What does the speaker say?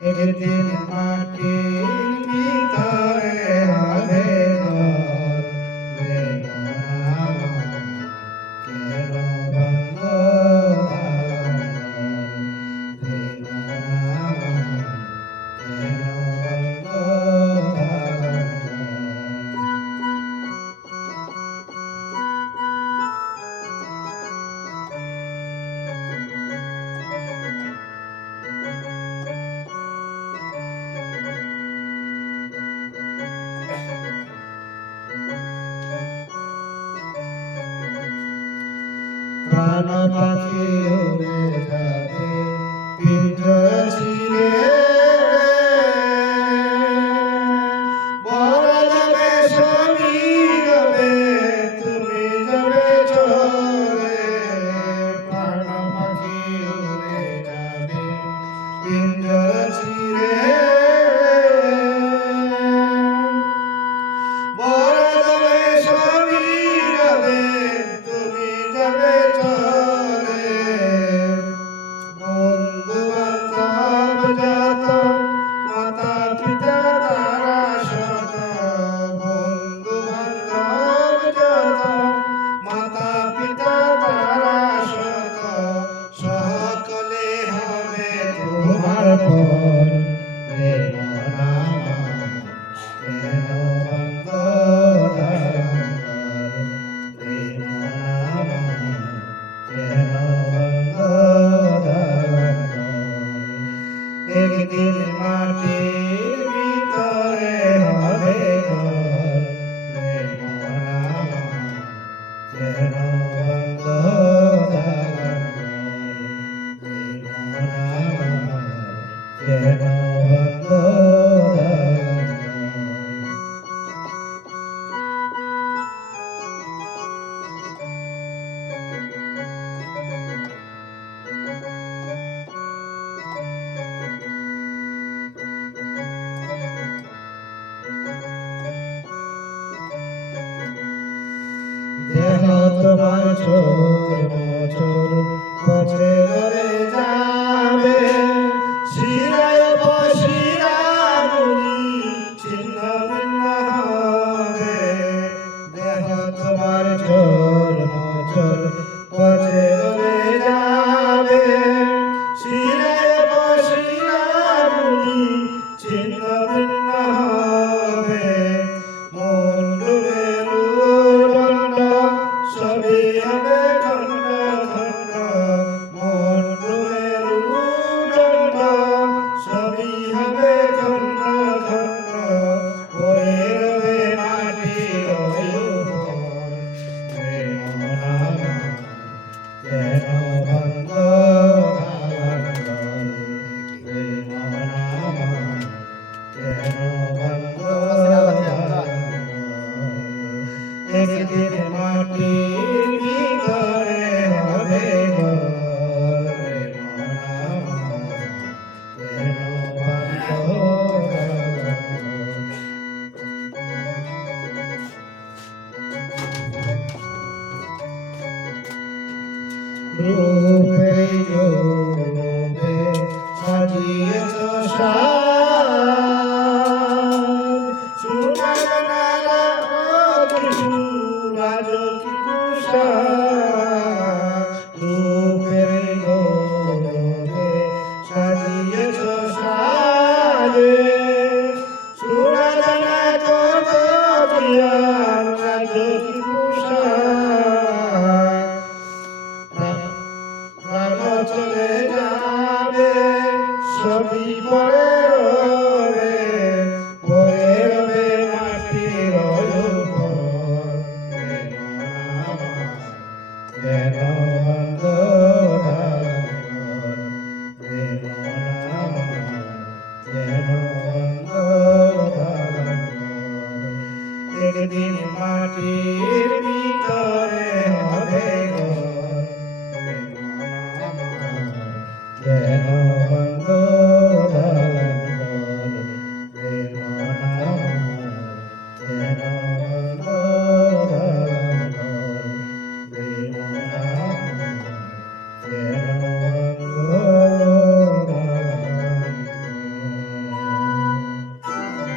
একদিন মাটির ভিতরে হবে ঘর, রে মন আমার কেন বন্ধ বাগান ঘর, রে মন আমার কেন বন্ধ বাগান প্রাণ পাখি উড়ে যাবে পিঞ্জরা ছিঁড়ে, বলা যাবে সবই যাবে, তুমি যাবে চলে। প্রাণ পাখি উড়ে যাবে পিঞ্জরা ছিঁড়ে, বলা যাবে সবই যাবে, তুমি যাবে চলে। বন্ধু বান্ধব যত, মাতা পিতা তারা শত, বন্ধু বান্ধব যত, মাতা পিতা তারা শত, সকলে হবে তোমার পর, রে মন আমার কেন বন্ধ বাগান ঘর, রে মন আমার কেন বন্ধ বাগান ঘর। একদিন মাটির ভিতরে হবে ঘর, রে মন আমার কেন বন্ধ বাগান ঘর, রে মন আমার কেন বন্ধ বাগান ঘর। দেহ তোমার চোর মোচর পচে গলে যাবে, শিরায় শিরাগুলি ছিন্ন ভিন্ন হবে। দেহ তোমার চোর মোচর পচে গলে যাবে, শিরায় শিরাগুলি ছিন্ন ভিন্ন হবে। সবই হবে খণ্ড খণ্ড, মুন্ডু মেরুদণ্ড, সবই হবে খণ্ড খণ্ড, পড়ে রবে মাটির উপর। রে মন আমার কেন বন্ধ বাগান ঘর, রে মন আমার কেন বন্ধ বাগান ঘর। একদিন মাটির ভিতরে হবে ঘর, রে মন আমার কেন বন্ধ বাগান ঘর। রূপে যৌবনে সাজিয়েছ সাজ, সোনার নালা সুরাজ কি পোশাক। রূপের গৌরবে সাজিয়েছ সাজে, সোনার নালা কত জিয়ার রাজ কি পোশাক। প্রাণ চলে যাবে সবই পরে